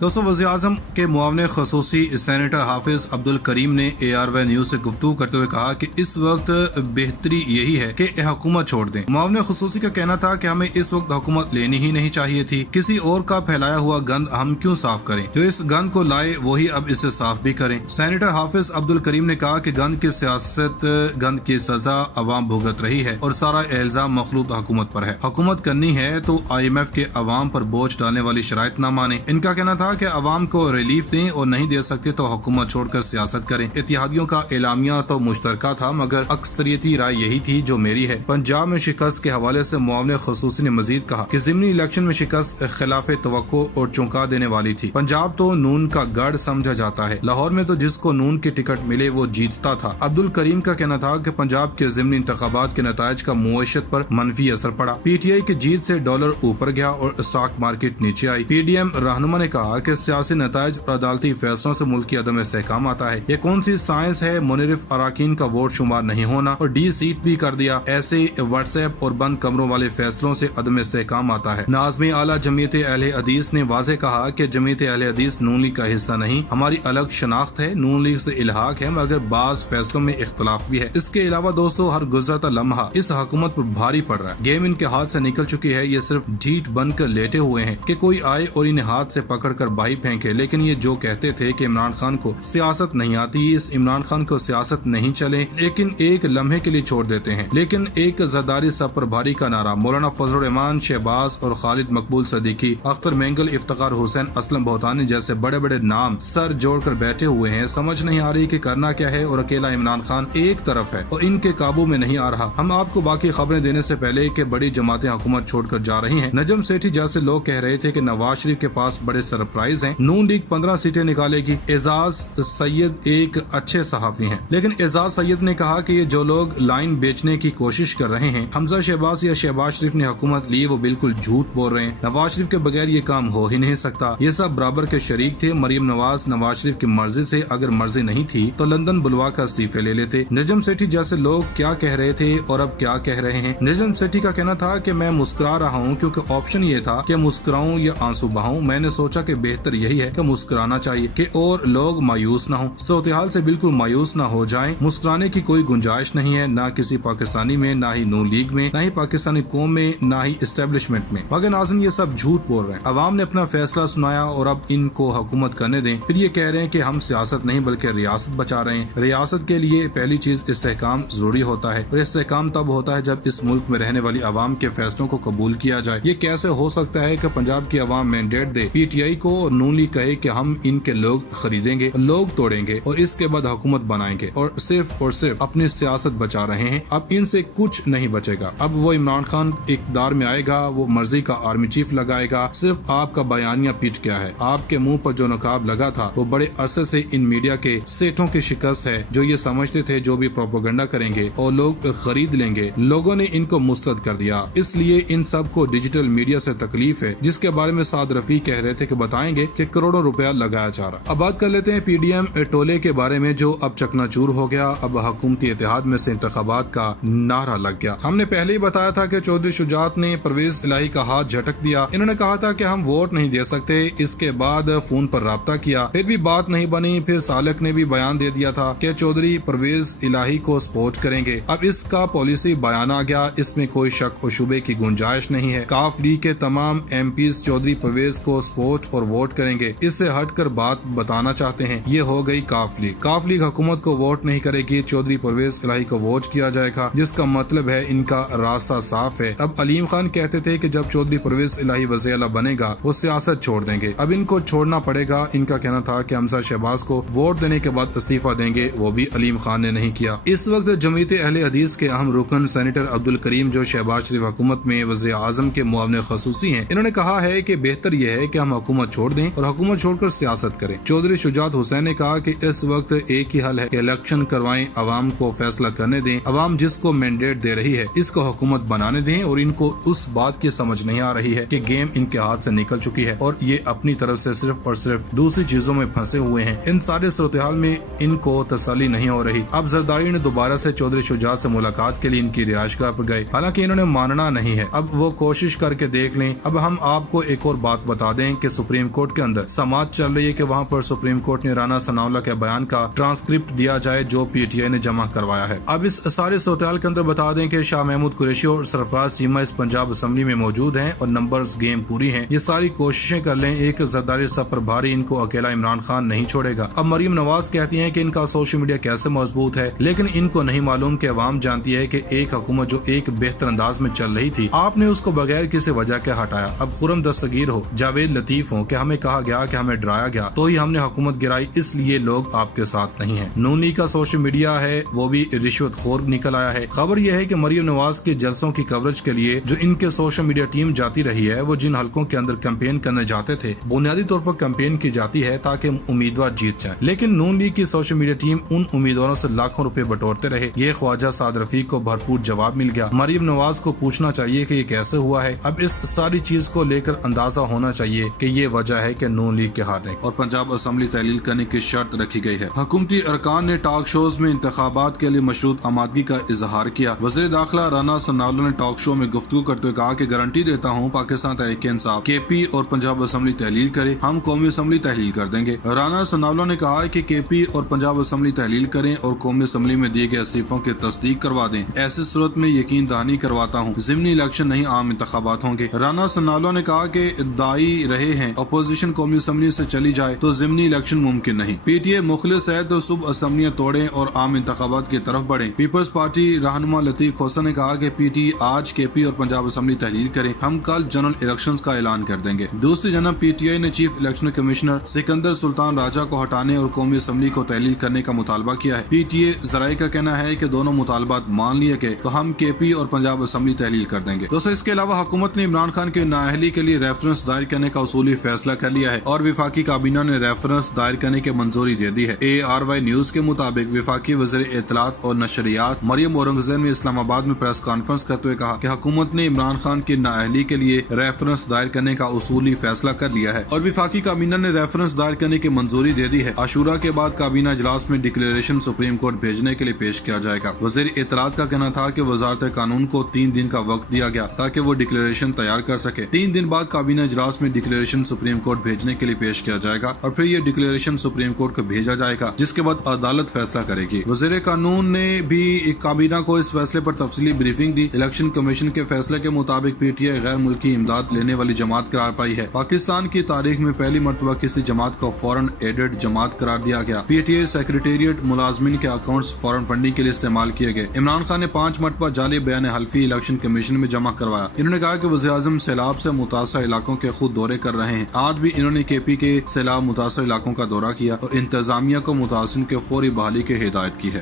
दोस्तों, वज़ीर-ए-आज़म के मुआविन ख़ुसूसी सेनेटर हाफिज अब्दुल करीम ने ARY न्यूज़ से गुफ्तगू करते हुए कहा कि इस वक्त बेहतरी यही है कि हुकूमत छोड़ दें। मुआविन ख़ुसूसी का कहना था कि हमें इस वक्त हुकूमत लेनी ही नहीं चाहिए थी। किसी और का फैलाया हुआ गंद हम क्यों साफ करें? जो इस गंद को लाए वही अब इसे साफ भी करें। सेनेटर हाफिज अब्दुल करीम ने कहा कि गंद की सियासत, गंद की सजा अवाम भुगत रही है और सारा इल्जाम मखलूत हुकूमत पर है। हुकूमत करनी है तो IMF के अवाम पर बोझ डालने वाली शराइत न माने। इनका कहना था कि अवाम को रिलीफ दें और नहीं दे सकते तो हुकूमत छोड़कर सियासत करें। इत्तेहादियों का एलामिया तो मुश्तरका था, मगर अक्सरियती राय यही थी जो मेरी है। पंजाब में शिकस्त के हवाले से मुआविन ख़ुसूसी ने मजीद कहा कि ज़िमनी इलेक्शन में शिकस्त खिलाफ तवक्को और चौंका देने वाली थी। पंजाब तो नून का गढ़ समझा जाता है। लाहौर में तो जिसको नून की टिकट मिले वो जीतता था। अब्दुल करीम का कहना था कि पंजाब के ज़िमनी इंतखाबात के नताइज का मुआशत पर मनफी असर पड़ा। PTI की जीत से डॉलर ऊपर गया और स्टॉक मार्केट नीचे आई। PDM रहनुमा ने कहा कि सियासी नताइज और अदालती फैसलों से मुल्क की अदम इस्तेहकाम आता है। ये कौन सी साइंस है? मुनरिफ अराकीन का वोट शुमार नहीं होना और D सीट भी कर दिया। ऐसे व्हाट्सएप और बंद कमरों वाले फैसलों से अदम इस्तेहकाम आता है। नाज़िम आला जमीयत अहले हदीस ने वाज़ेह कहा कि जमीयत अहले हदीस नून लीग का हिस्सा नहीं, हमारी अलग शनाख्त है, नून लीग से इल्हाक है, मगर बाज फैसलों में इख्तलाफ भी है। इसके अलावा दोस्तों, हर गुजरता लम्हा इस हुकूमत पर भारी पड़ रहा है। गेम इनके हाथ से निकल चुकी है। ये सिर्फ ढीठ बनकर लेटे हुए हैं कि कोई आए और इन्हें हाथ से पकड़कर बाही फेंके। लेकिन ये जो कहते थे कि इमरान खान को सियासत नहीं आती, इस इमरान खान को सियासत नहीं चले, लेकिन एक लम्हे के लिए छोड़ देते हैं। लेकिन एक ज़रदारी सब पर भारी का नारा मौलाना फजल रहमान, शहबाज और खालिद मकबूल सदीकी, अख्तर मेंगल, इफ्तिखार हुसैन, असलम बहुतानी जैसे बड़े बड़े नाम सर जोड़कर बैठे हुए हैं। समझ नहीं आ रही कि करना क्या है और अकेला इमरान खान एक तरफ है और इनके काबू में नहीं आ रहा। हम आपको बाकी खबरें देने से पहले कि बड़ी जमातें हुकूमत छोड़कर जा रही हैं। नजम सेठी जैसे लोग कह रहे थे कि नवाज शरीफ के पास बड़े सरप्राइज हैं। नून लीग 15 सीटें निकालेगी। एजाज सैयद एक अच्छे सहाफी हैं, लेकिन एजाज सैयद ने कहा कि ये जो लोग लाइन बेचने की कोशिश कर रहे हैं, हमजा शहबाज या शहबाज शरीफ ने हुकूमत ली, वो बिल्कुल झूठ बोल रहे हैं। नवाज शरीफ के बगैर ये काम हो ही नहीं सकता। ये सब बराबर के शरीक थे। मरियम नवाज नवाज शरीफ की मर्जी से, अगर मर्जी नहीं थी तो लंदन बुलवा कर इस्तीफे ले लेते। नजम सेठी जैसे लोग क्या कह रहे थे और अब क्या कह रहे हैं? नजम सेठी का कहना था कि मैं मुस्कुरा रहा हूँ क्योंकि ऑप्शन ये था कि मुस्कुराऊं या आंसू बहाऊं। मैंने सोचा कि बेहतर यही है कि मुस्कुराना चाहिए कि और लोग मायूस न हो, सूरत-ए-हाल से बिल्कुल मायूस न हो जाएं। मुस्कुराने की कोई गुंजाइश नहीं है, ना किसी पाकिस्तानी में, ना ही नून लीग में, ना ही पाकिस्तानी कौम में, ना ही एस्टेब्लिशमेंट में। मगर नाज़रीन, ये सब झूठ बोल रहे हैं। अवाम ने अपना फैसला सुनाया और अब इनको हुकूमत करने दें। फिर ये कह रहे हैं कि हम सियासत नहीं बल्कि रियासत बचा रहे हैं। रियासत के लिए पहली चीज इस्तेहकाम जरूरी होता है और इस्तेहकाम तब होता है जब इस मुल्क में रहने वाली अवाम के फैसलों को कबूल किया जाए। ये कैसे हो सकता है कि पंजाब की अवाम मैंडेट दे PTI को और नून लीग कहे कि हम इनके लोग खरीदेंगे, लोग तोड़ेंगे और इसके बाद हुकूमत बनाएंगे और सिर्फ अपनी सियासत बचा रहे हैं। अब इनसे कुछ नहीं बचेगा। अब वो इमरान खान इक़्तिदार में आएगा, वो मर्जी का आर्मी चीफ लगाएगा। सिर्फ आपका बयानिया पीट गया है। आपके मुंह पर जो नकाब लगा था वो बड़े अरसे से इन मीडिया के सेठों की शिकस्त है, जो ये समझते थे जो भी प्रोपेगेंडा करेंगे और लोग खरीद लेंगे। लोगों ने इनको मुस्तरद कर दिया। इसलिए इन सब को डिजिटल मीडिया से तकलीफ है, जिसके बारे में साद रफी कह रहे थे कि बताएंगे कि करोड़ों रुपया लगाया जा रहा। अब बात कर लेते हैं PDM टोले के बारे में, जो अब चकनाचूर हो गया। अब हुकूमती इत्तेहाद में से इंतखाबात का नारा लग गया। हमने पहले ही बताया था कि चौधरी शुजात ने परवेज इलाही का हाथ झटक दिया। इन्होंने कहा था कि हम वोट नहीं दे सकते। इसके बाद फोन पर राब्ता किया, फिर भी बात नहीं बनी। फिर सालक ने भी बयान दे दिया था कि चौधरी परवेज इलाही को सपोर्ट करेंगे। अब इसका पॉलिसी बयान आ गया। इसमें कोई शक और शुबे की गुंजाइश नहीं है। काफ लीग के तमाम MPs चौधरी परवेज को सपोर्ट और वोट करेंगे। इससे हटकर बात बताना चाहते हैं। ये हो गई काफ लीग। काफ लीग हुकूमत को वोट नहीं करेगी, चौधरी परवेज इलाही को वोट किया जाएगा, जिसका मतलब है इनका रास्ता साफ है। अब अलीम खान कहते थे कि जब चौधरी परवेज इलाही वज़ीर-ए-आला बनेगा वो सियासत छोड़ देंगे। अब इनको छोड़ना पड़ेगा। इनका कहना था कि हमजा शहबाज को वोट देने के बाद इस्तीफा देंगे, वो भी अलीम खान ने नहीं किया। इस वक्त जमीयत अहले हदीस के अहम रुकन सेनेटर अब्दुल करीम, जो शहबाज शरीफ हुकूमत में वज़ीर-ए-आज़म के मुआविन ख़ुसूसी हैं, इन्होंने कहा है कि बेहतर यह है कि हम हुकूमत छोड़ दें और हुकूमत छोड़कर सियासत करें। चौधरी शुजात हुसैन ने कहा कि इस वक्त एक ही हल है कि इलेक्शन करवाएं, अवाम को फैसला करने दें। अवाम जिसको मैंडेट दे रही है इसको हुकूमत बनाने दें और इनको उस बात की समझ नहीं आ रही है कि गेम इनके हाथ से निकल चुकी है और ये अपनी तरफ से सिर्फ और सिर्फ दूसरी चीजों में फंसे हुए हैं। इन सारे सूरत-ए-हाल में इनको तसल्ली नहीं हो रही। अब जरदारी ने दोबारा से चौधरी शुजात से मुलाकात के लिए इनकी रिहाइशगाह पर गए, हालांकि इन्होंने मानना नहीं है। अब वो कोशिश करके देख लें। अब हम आपको एक और बात बता दें कि सुप्रीम सुप्रीम कोर्ट के अंदर समाज चल रही है कि वहाँ पर सुप्रीम कोर्ट ने राना सनाउल्लाह के बयान का ट्रांसक्रिप्ट दिया जाए जो PTI ने जमा करवाया है। अब इस सारे सूरत के अंदर बता दें कि शाह महमूद कुरैशी और सरफराज चीमा इस पंजाब असेंबली में मौजूद हैं और नंबर्स गेम पूरी है। ये सारी कोशिशें कर लें, एक जरदारी सब पर भारी इनको अकेला इमरान खान नहीं छोड़ेगा। अब मरियम नवाज कहती हैं कि इनका सोशल मीडिया कैसे मजबूत है, लेकिन इनको नहीं मालूम कि अवाम जानती है कि एक हुकूमत जो एक बेहतर अंदाज में चल रही थी, आपने उसको बगैर किसी वजह के हटाया। अब खुरम दस्तगीर हो, जावेद लतीफ हो कि हमें कहा गया कि हमें डराया गया तो ही हमने हुकूमत गिराई, इसलिए लोग आपके साथ नहीं है। नूनी का सोशल मीडिया है वो भी रिश्वत खोर निकल आया है। खबर यह है कि मरियम नवाज के जलसों की कवरेज के लिए जो इनके सोशल मीडिया टीम जाती रही है, वो जिन हलकों के अंदर कैंपेन करने जाते थे बुनियादी तौर पर कैंपेन की जाती है ताकि उम्मीदवार जीत जाए, लेकिन नून लीग की सोशल मीडिया टीम उन उम्मीदवारों से लाखों रुपए बटोरते रहे। ये ख्वाजा साद रफीक को भरपूर जवाब मिल गया। मरियम नवाज को पूछना चाहिए कि ये कैसे हुआ है। अब इस सारी चीज को लेकर अंदाजा होना चाहिए कि ये वजह है कि नून लीग के हारने और पंजाब असेंबली तहलील करने की शर्त रखी गई है। हुकूमती अरकान ने टॉक शोज में इंतखाबात के लिए मशरूत आमादगी का इजहार किया। वज़ीर दाखिला राना सनाउल्लाह ने टॉक शो में गुफ्तगू करते हुए कहा कि गारंटी देता हूँ पाकिस्तान तहरीक इंसाफ KP और पंजाब असेंबली तहलील करे, हम कौमी असेंबली तहलील कर देंगे। राना सनाउल्लाह ने कहा कि KP और पंजाब असेंबली तहलील करें और कौमी असेंबली में दिए गए इस्तीफों की तस्दीक करवा दें। ऐसी सूरत में यकीन दहानी करवाता हूँ ज़िमनी इलेक्शन नहीं आम इंतखाबात होंगे। राना सनाउल्लाह ने कहा कि दाई रहे हैं अपोजिशन कौमी असेंबली से चली जाए तो ज़िमनी इलेक्शन मुमकिन नहीं। PTI मुखलिस है तो सुबह असेंबलियां तोड़ें और आम इंतखाबात की तरफ बढ़ें। पीपल्स पार्टी रहनुमा लतीफ खोसा ने कहा कि PTI आज KP और पंजाब असेंबली तहलील करें, हम कल जनरल इलेक्शंस का ऐलान कर देंगे। दूसरी जानब PTI ने chief election commissioner Sikandar Sultan Raja को हटाने और कौमी असेंबली को तहलील करने का मुतालबा किया है। PTI जराये का कहना है कि दोनों मुतालबात मान लिए गए तो हम KP और पंजाब असेंबली तहलील कर देंगे। दोस्तों, इसके अलावा हुकूमत ने इमरान खान के नाअहली के लिए रेफरेंस दायर करने का उसूली फैसला कर लिया है और विफाकी काबीना ने रेफरेंस दायर करने की मंजूरी दे दी है। ARY न्यूज के मुताबिक विफाकी वज़ीर इत्तलात और नशरियात मरियम औरंगज़ेब ने इस्लामाबाद में प्रेस कॉन्फ्रेंस करते हुए कहा कि हुकूमत ने इमरान खान की नाअहली के लिए रेफरेंस दायर करने का उसूली फैसला कर लिया है और विफाकी काबीना ने रेफरेंस दायर करने की मंजूरी दे दी है। आशूरा के बाद काबीना इजलास में डिक्लेरेशन सुप्रीम कोर्ट भेजने के लिए पेश किया जाएगा। वज़ीर इत्तलात का कहना था कि वजारत कानून को 3 दिन का वक्त दिया गया ताकि वो डिक्लेरेशन तैयार कर सके। 3 दिन बाद काबीना इजलास में डिक्लेरेशन सुप्रीम कोर्ट भेजने के लिए पेश किया जाएगा और फिर ये डिक्लेरेशन सुप्रीम कोर्ट को भेजा जाएगा, जिसके बाद अदालत फैसला करेगी। वज़ीर कानून ने भी काबीना को इस फैसले पर तफसीली ब्रीफिंग दी। इलेक्शन कमीशन के फैसले के मुताबिक PTI गैर मुल्की इमदाद लेने वाली जमात करार पाई है। पाकिस्तान की तारीख में पहली मरतबा किसी जमात को फॉरेन एडेड जमात करार दिया गया। PTI सेक्रेटेरिएट मुलाजमिन के अकाउंट्स फॉरेन फंडिंग के लिए इस्तेमाल किए गए। इमरान खान ने 5 मरतबा जाली बयान हल्फी इलेक्शन कमीशन में जमा करवाया। इन्होंने कहा कि वज़ीर आज़म सैलाब से मुतासर इलाकों के खुद दौरे कर रहे हैं। आज भी इन्होंने KP के सैलाब मुतासर इलाकों का दौरा किया और इंतजामिया को मुतासिन के फौरी बहाली की हिदायत की है।